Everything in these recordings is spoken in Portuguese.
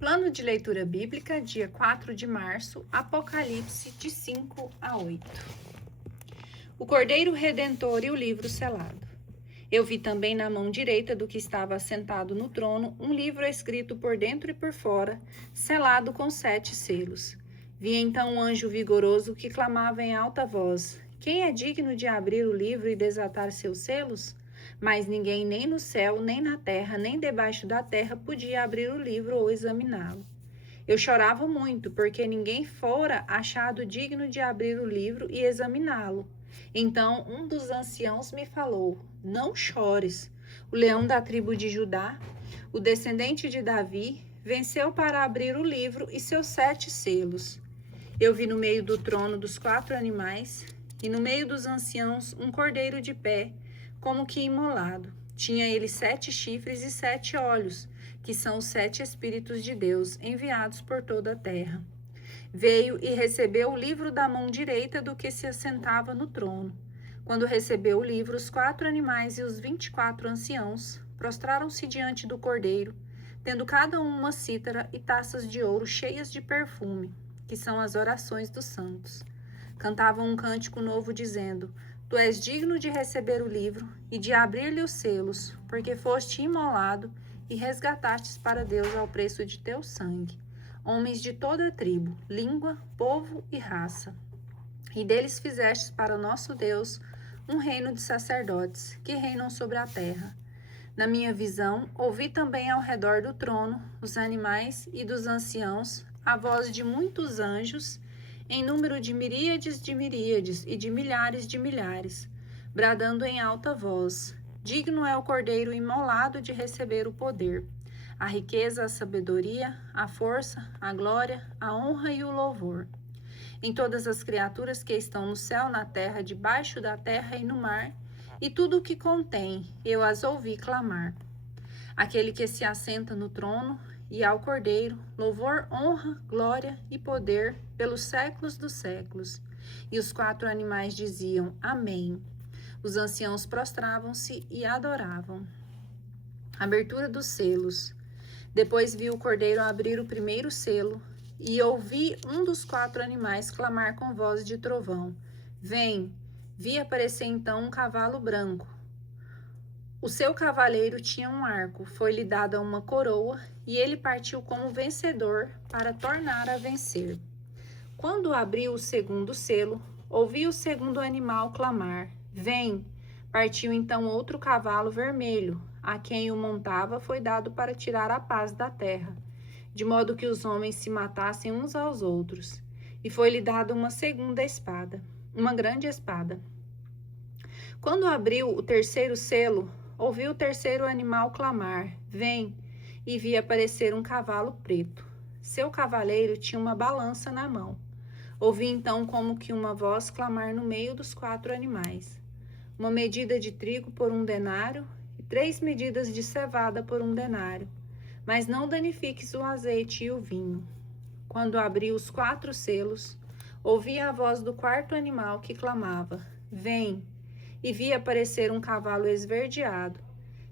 Plano de leitura bíblica, dia 4 de março, Apocalipse, de 5 a 8. O Cordeiro Redentor e o livro selado. Eu vi também na mão direita do que estava assentado no trono um livro escrito por dentro e por fora, selado com 7 selos. Vi então um anjo vigoroso que clamava em alta voz: Quem é digno de abrir o livro e desatar seus selos? Mas ninguém, nem no céu, nem na terra, nem debaixo da terra, podia abrir o livro ou examiná-lo. Eu chorava muito, porque ninguém fora achado digno de abrir o livro e examiná-lo. Então um dos anciãos me falou: Não chores. O leão da tribo de Judá, o descendente de Davi, venceu para abrir o livro e seus 7 selos. Eu vi no meio do trono dos 4 animais e no meio dos anciãos um cordeiro de pé, como que imolado. Tinha ele 7 chifres e 7 olhos, que são os 7 Espíritos de Deus, enviados por toda a terra. Veio e recebeu o livro da mão direita do que se assentava no trono. Quando recebeu o livro, os 4 animais e os 24 anciãos prostraram-se diante do cordeiro, tendo cada um uma cítara e taças de ouro cheias de perfume, que são as orações dos santos. Cantavam um cântico novo, dizendo: Tu és digno de receber o livro e de abrir-lhe os selos, porque foste imolado e resgatastes para Deus ao preço de teu sangue homens de toda a tribo, língua, povo e raça. E deles fizestes para o nosso Deus um reino de sacerdotes, que reinam sobre a terra. Na minha visão, ouvi também ao redor do trono, os animais e dos anciãos, a voz de muitos anjos, em número de miríades e de milhares, bradando em alta voz: Digno é o cordeiro imolado de receber o poder, a riqueza, a sabedoria, a força, a glória, a honra e o louvor. Em todas as criaturas que estão no céu, na terra, debaixo da terra e no mar, e tudo o que contém, eu as ouvi clamar. Aquele que se assenta no trono e ao Cordeiro, louvor, honra, glória e poder pelos séculos dos séculos. E os 4 animais diziam: Amém. Os anciãos prostravam-se e adoravam. Abertura dos selos. Depois vi o Cordeiro abrir o primeiro selo, e ouvi um dos 4 animais clamar com voz de trovão: Vem! Vi aparecer então um cavalo branco. O seu cavaleiro tinha um arco, foi-lhe dada uma coroa, e ele partiu como vencedor para tornar a vencer. Quando abriu o segundo selo, ouvi o segundo animal clamar: Vem! Partiu então outro cavalo vermelho, a quem o montava foi dado para tirar a paz da terra, de modo que os homens se matassem uns aos outros. E foi-lhe dada uma segunda espada, uma grande espada. Quando abriu o terceiro selo, ouvi o terceiro animal clamar: Vem! E vi aparecer um cavalo preto. Seu cavaleiro tinha uma balança na mão. Ouvi então como que uma voz clamar no meio dos 4 animais: Uma medida de trigo por 1 denário e 3 medidas de cevada por 1 denário. Mas não danifiques o azeite e o vinho. Quando abri os 4 selos, ouvi a voz do 4º animal que clamava: Vem! E vi aparecer um cavalo esverdeado.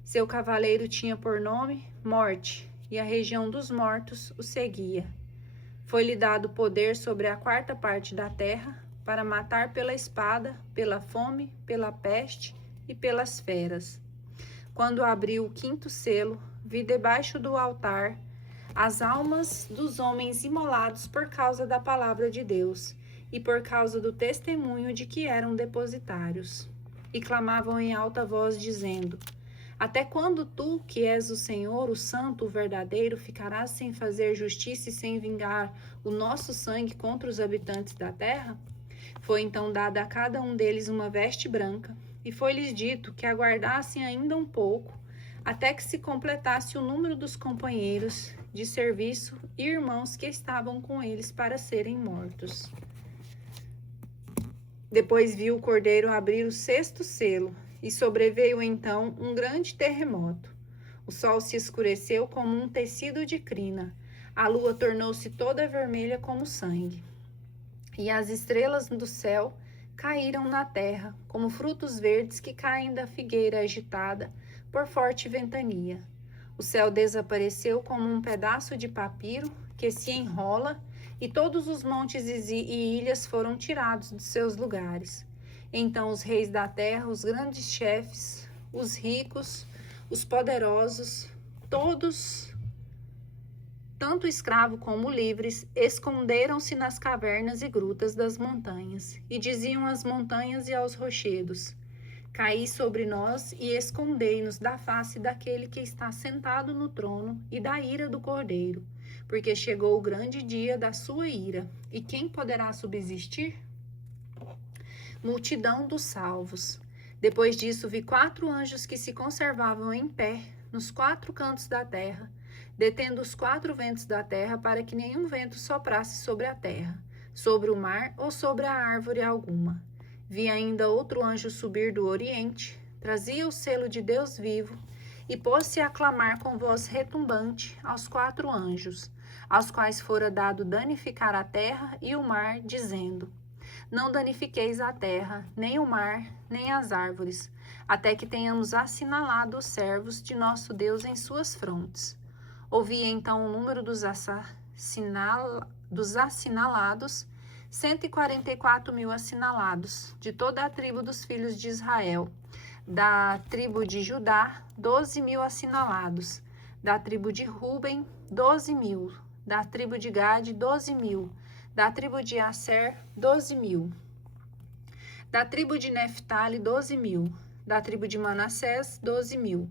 Seu cavaleiro tinha por nome Morte, e a região dos mortos o seguia. Foi-lhe dado poder sobre a 4ª parte da terra, para matar pela espada, pela fome, pela peste e pelas feras. Quando abriu o 5º selo, vi debaixo do altar as almas dos homens imolados por causa da palavra de Deus e por causa do testemunho de que eram depositários. E clamavam em alta voz, dizendo: Até quando tu, que és o Senhor, o Santo, o verdadeiro, ficarás sem fazer justiça e sem vingar o nosso sangue contra os habitantes da terra? Foi então dada a cada um deles uma veste branca, e foi-lhes dito que aguardassem ainda um pouco, até que se completasse o número dos companheiros de serviço e irmãos que estavam com eles para serem mortos. Depois viu o Cordeiro abrir o 6º selo, e sobreveio então um grande terremoto. O sol se escureceu como um tecido de crina, a lua tornou-se toda vermelha como sangue, e as estrelas do céu caíram na terra, como frutos verdes que caem da figueira agitada por forte ventania. O céu desapareceu como um pedaço de papiro que se enrola, e todos os montes e ilhas foram tirados de seus lugares. Então os reis da terra, os grandes chefes, os ricos, os poderosos, todos, tanto escravos como livres, esconderam-se nas cavernas e grutas das montanhas, e diziam às montanhas e aos rochedos: caí sobre nós e escondei-nos da face daquele que está sentado no trono e da ira do Cordeiro, porque chegou o grande dia da sua ira, e quem poderá subsistir? Multidão dos salvos. Depois disso vi 4 anjos que se conservavam em pé nos 4 cantos da terra, detendo os 4 ventos da terra, para que nenhum vento soprasse sobre a terra, sobre o mar ou sobre a árvore alguma. Vi ainda outro anjo subir do oriente, trazia o selo de Deus vivo, e pôs-se a clamar com voz retumbante aos 4 anjos, aos quais fora dado danificar a terra e o mar, dizendo: não danifiqueis a terra, nem o mar, nem as árvores, até que tenhamos assinalado os servos de nosso Deus em suas frontes. Ouvi então o número dos assinalados, 144.000 assinalados, de toda a tribo dos filhos de Israel. Da tribo de Judá, 12.000 assinalados. Da tribo de Ruben, 12.000. Da tribo de Gade, 12.000. Da tribo de Aser, 12.000. Da tribo de Neftali, 12.000. Da tribo de Manassés, 12.000.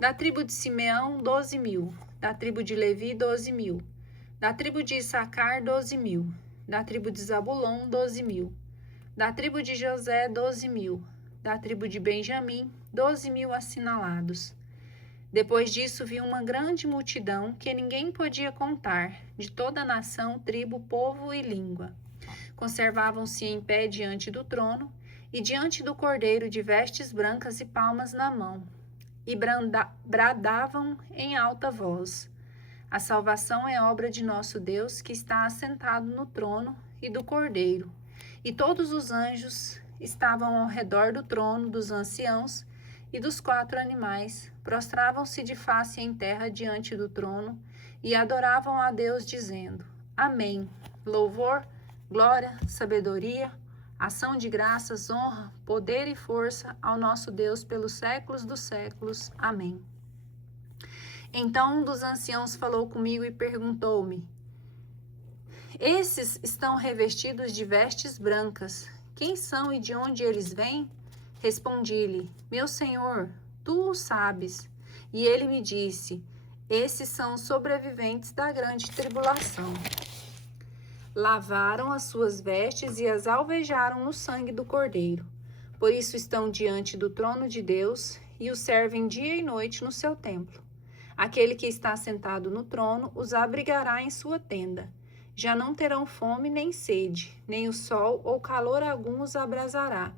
Da tribo de Simeão, 12.000. Da tribo de Levi, 12.000. Da tribo de Issacar, 12.000. Da tribo de Zabulon, 12.000. Da tribo de José, 12.000. Da tribo de Benjamim, 12.000 assinalados. Depois disso vi uma grande multidão que ninguém podia contar, de toda a nação, tribo, povo e língua. Conservavam-se em pé diante do trono e diante do Cordeiro, de vestes brancas e palmas na mão, e bradavam em alta voz: a salvação é obra de nosso Deus, que está assentado no trono, e do Cordeiro. E todos os anjos estavam ao redor do trono, dos anciãos e dos 4 animais, prostravam-se de face em terra diante do trono e adoravam a Deus, dizendo: Amém. Louvor, glória, sabedoria, ação de graças, honra, poder e força ao nosso Deus pelos séculos dos séculos. Amém. Então um dos anciãos falou comigo e perguntou-me: esses estão revestidos de vestes brancas. Quem são e de onde eles vêm? Respondi-lhe: meu senhor, tu o sabes. E ele me disse: esses são os sobreviventes da grande tribulação. Lavaram as suas vestes e as alvejaram no sangue do Cordeiro. Por isso estão diante do trono de Deus e o servem dia e noite no seu templo. Aquele que está sentado no trono os abrigará em sua tenda. Já não terão fome nem sede, nem o sol ou calor algum os abrasará,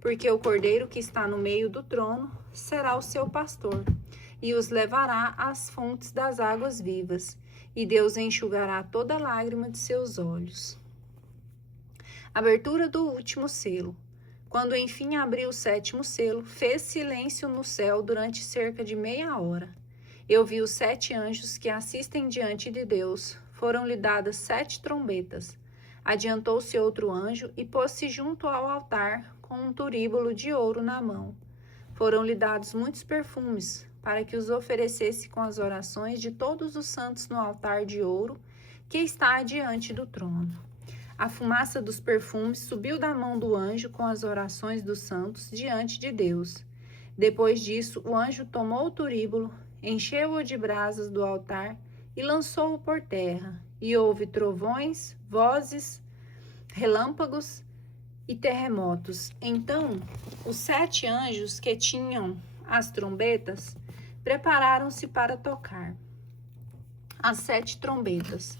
porque o Cordeiro que está no meio do trono será o seu pastor, e os levará às fontes das águas vivas, e Deus enxugará toda lágrima de seus olhos. Abertura do último selo. Quando enfim abriu o 7º selo, fez silêncio no céu durante cerca de meia hora. Eu vi os 7 anjos que assistem diante de Deus. Foram-lhe dadas 7 trombetas. Adiantou-se outro anjo e pôs-se junto ao altar com um turíbulo de ouro na mão. Foram-lhe dados muitos perfumes, para que os oferecesse com as orações de todos os santos no altar de ouro que está diante do trono. A fumaça dos perfumes subiu da mão do anjo com as orações dos santos diante de Deus. Depois disso, o anjo tomou o turíbulo, encheu-o de brasas do altar e lançou-o por terra. E houve trovões, vozes, relâmpagos e terremotos. Então, os 7 anjos que tinham as trombetas prepararam-se para tocar as 7 trombetas.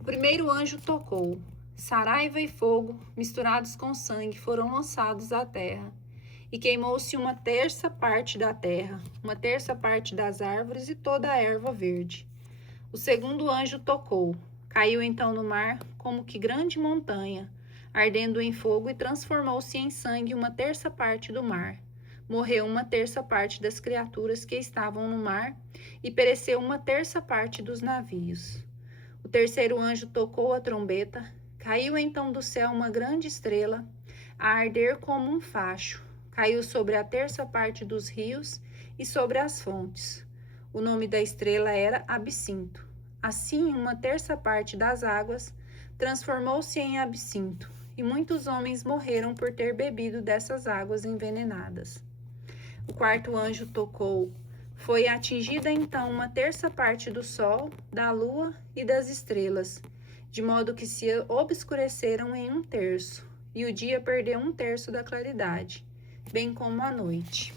O primeiro anjo tocou. Saraiva e fogo, misturados com sangue, foram lançados à terra. E queimou-se 1/3 parte da terra, 1/3 parte das árvores e toda a erva verde. O segundo anjo tocou. Caiu então no mar como que grande montanha, ardendo em fogo, e transformou-se em sangue 1/3 parte do mar. morreu 1/3 das criaturas que estavam no mar e pereceu 1/3 dos navios. O terceiro anjo tocou a trombeta, caiu então do céu uma grande estrela, a arder como um facho, caiu sobre a 1/3 dos rios e sobre as fontes. O nome da estrela era Absinto. Assim, 1/3 das águas transformou-se em absinto, e muitos homens morreram por ter bebido dessas águas envenenadas. O quarto anjo tocou. Foi atingida então 1/3 do sol, da lua e das estrelas, de modo que se obscureceram em 1/3, e o dia perdeu 1/3 da claridade, bem como a noite.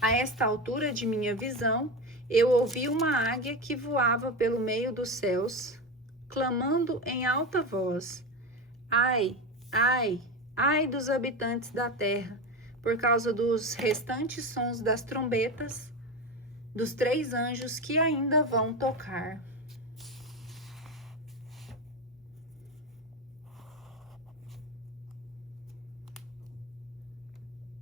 A esta altura de minha visão, eu ouvi uma águia que voava pelo meio dos céus, clamando em alta voz: ai, ai, ai dos habitantes da terra, por causa dos restantes sons das trombetas dos 3 anjos que ainda vão tocar.